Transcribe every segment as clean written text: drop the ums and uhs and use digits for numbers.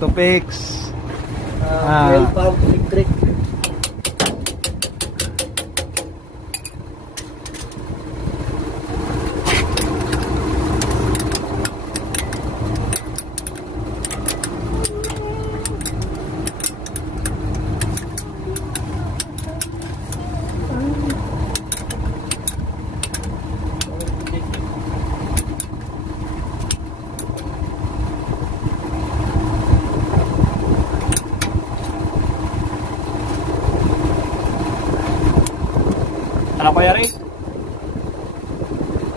to fix 12 pound electric. Ano kaya rin?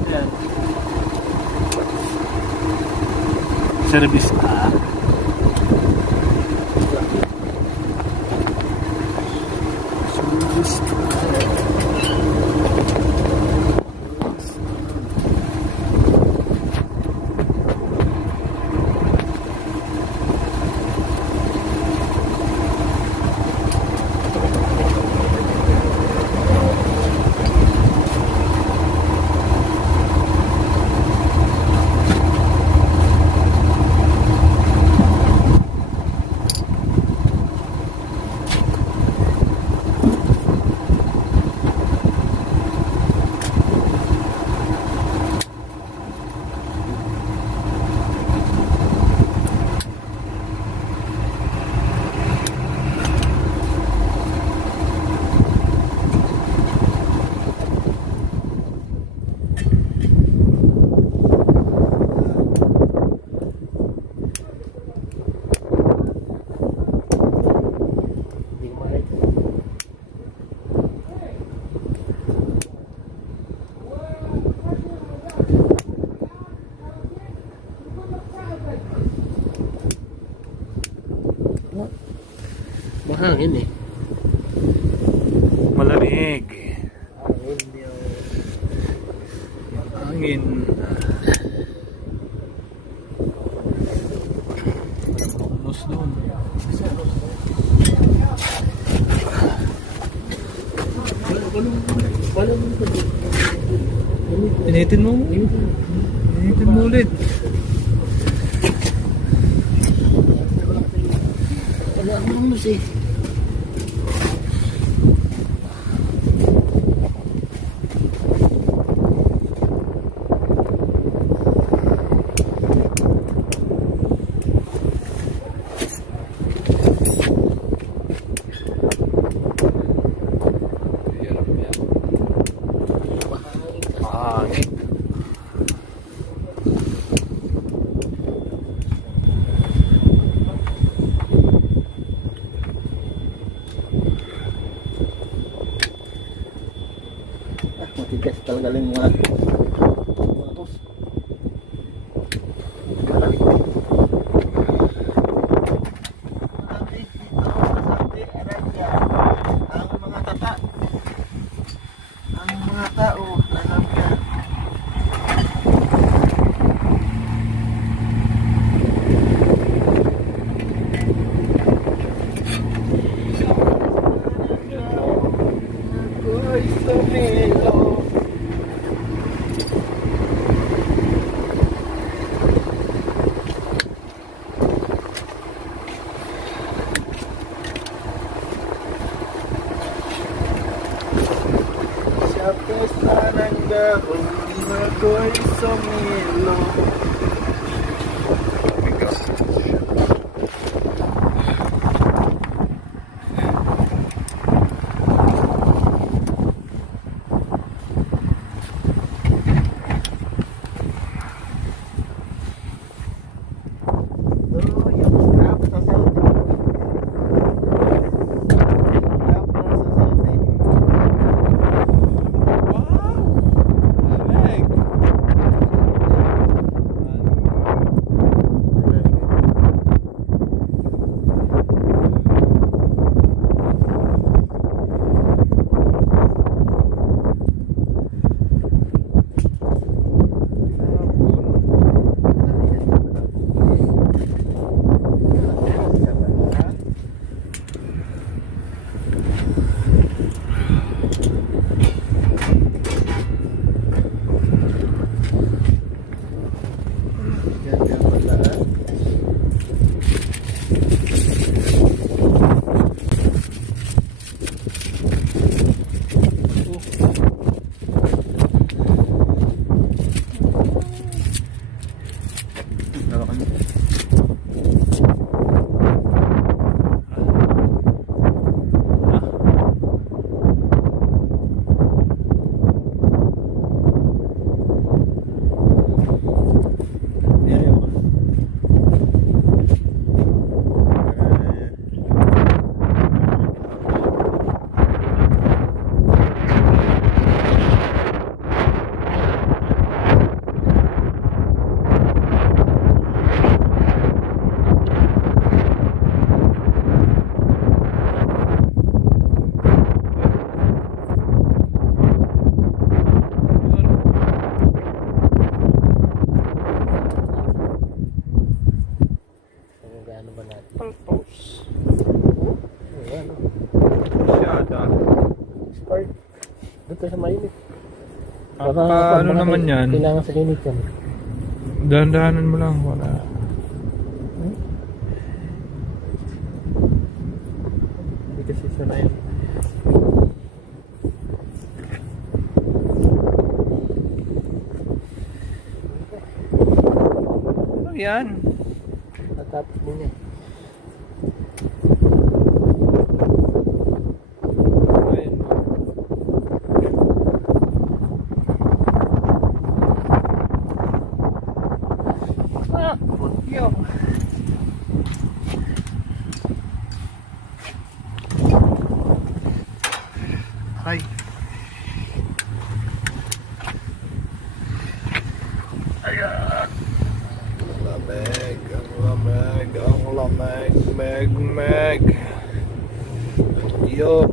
Ayan. Service na. Service na. Mahangin eh. Malamig. Hangin Hangin. Almost doon. Initin mo? Initin mo ulit. Wala akong mas eh. Hangin. Matigas talaga lang mga tos. Malaki. Ang mga tata. Ang mga tao. Alam ka. Ako'y sumilo. Sa pesta ng gahon, ako'y sumilo. Oh, yung strap sa saute. Strap para sa saute. Wow! Lamig! ano naman yan. Kailangan sa limit yan. Dahan-dahanan mo lang. Wala. Hindi kasi sanay. Ano yan? Natapos mo niya. Ayun. Yo. Hi. Ayan. Lamig, ang lamig, ang lamig, meg. Yo.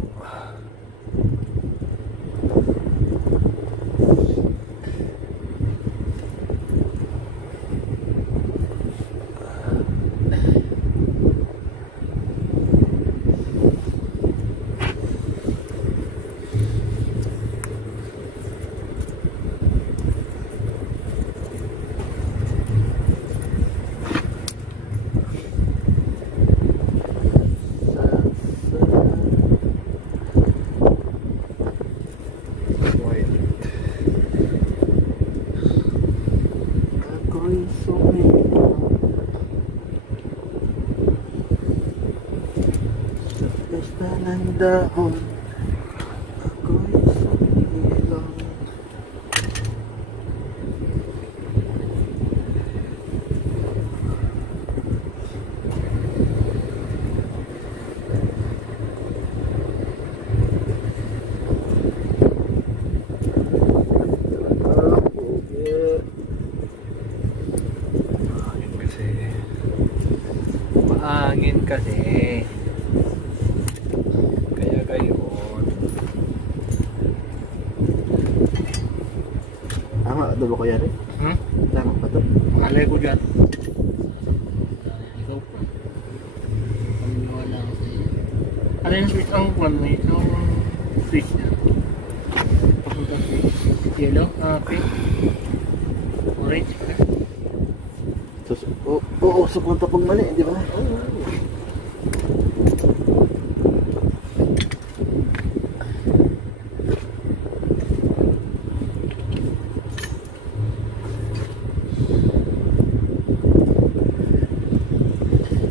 Ako'y sumigaw sa pesta ng dahon. Ako'y sumigaw. Maangin kasi. Kaya gayon. Tama, adobo ko yan eh. Tama ba ito? Malay ko dyan. Ikaw pa. Paniwala ako sa iyo. Ano yung switch ang kwan mo? Ang switch niya. Papunta sa yellow, pink, orange. Oo, supunta pag mali, di ba?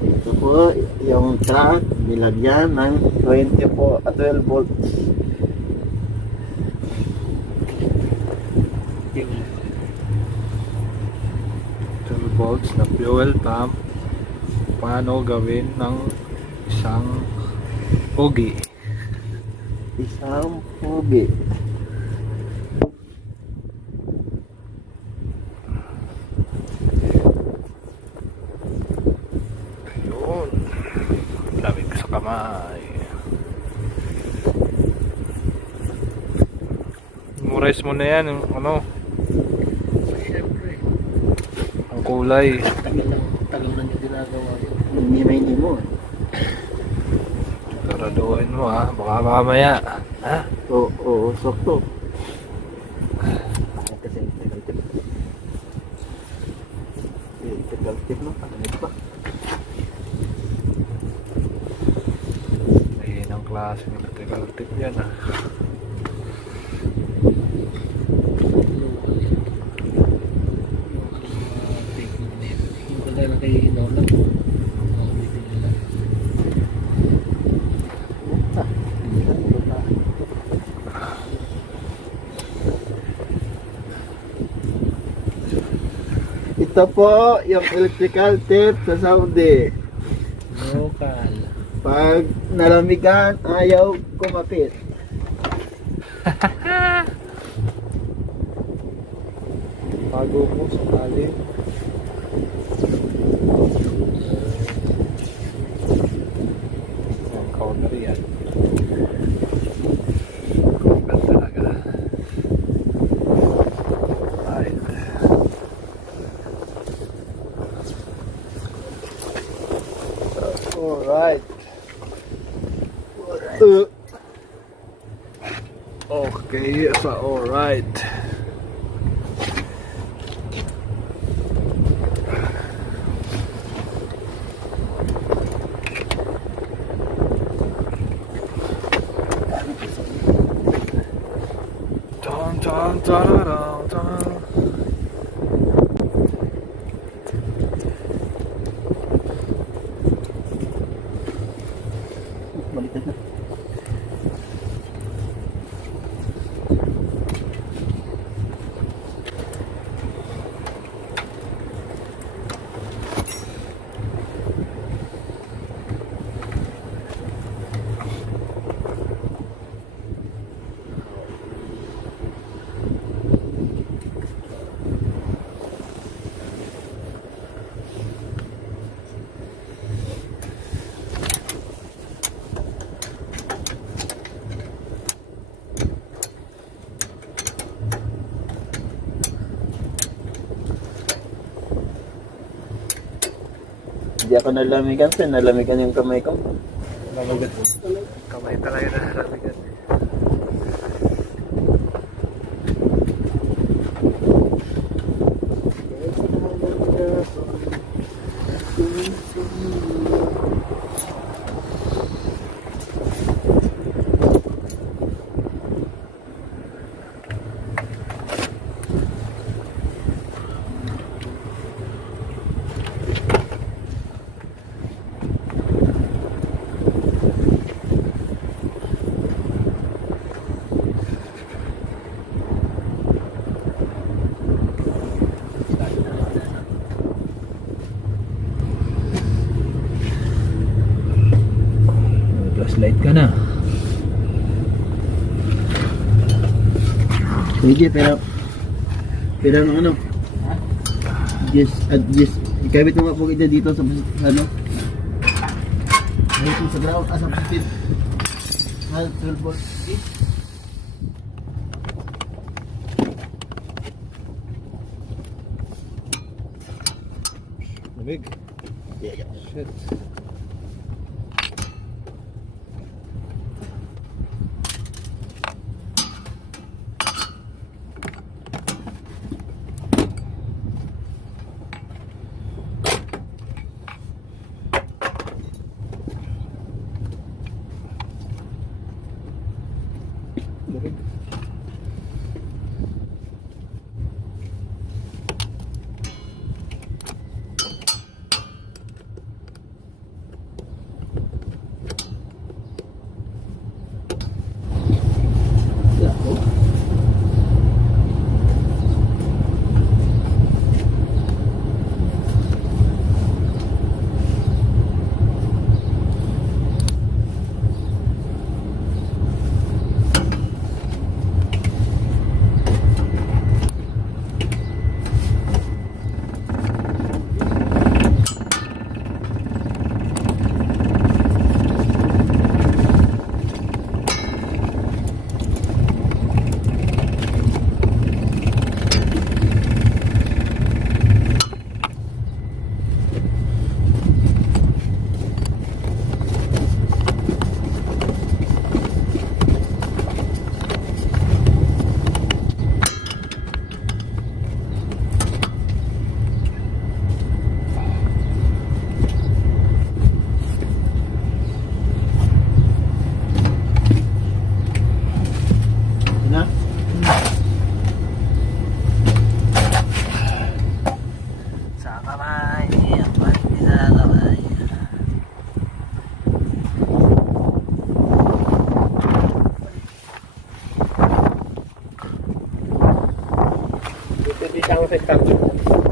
Ito po, yung truck, nilagyan ng 12 volts. Volts na fuel pump. Paano gawin ng isang pogi? Isang pogi. Ayun. Lamig sa kamay. Memorize mo na yan. Ano? Siyempre. Ang kulay. Tagal na niya ginagawa yun. Hindi mo. Saraduhin mo ha. Baka mamaya. Ha? Oo, sakto. Kasi integral tip no? Paano pa? Ayun ang klase ng critical tip yan ha. Yung kagaya na kay Nolan. Ito po yung electrical tape sa Saudi. Local. Pag nalamigan, ayaw kumapit. Bago mo sa kali. Ang counter yan. Counter talaga. Right. Alright. Okay, so alright. Tan, tararang, tan. Baliktad na. Hindi ako nalamigan, sir. Nalamigan yung kamay ko. Namagat mo. Kamay talaga na haramigan. Flashlight ka na. Sige, pero ang ano, just ikabit mo nga po kita dito sa ano, dito sa ground, sa positive, 12 volt. Lamig. Shit. Lamig. Dito di siya ang set up.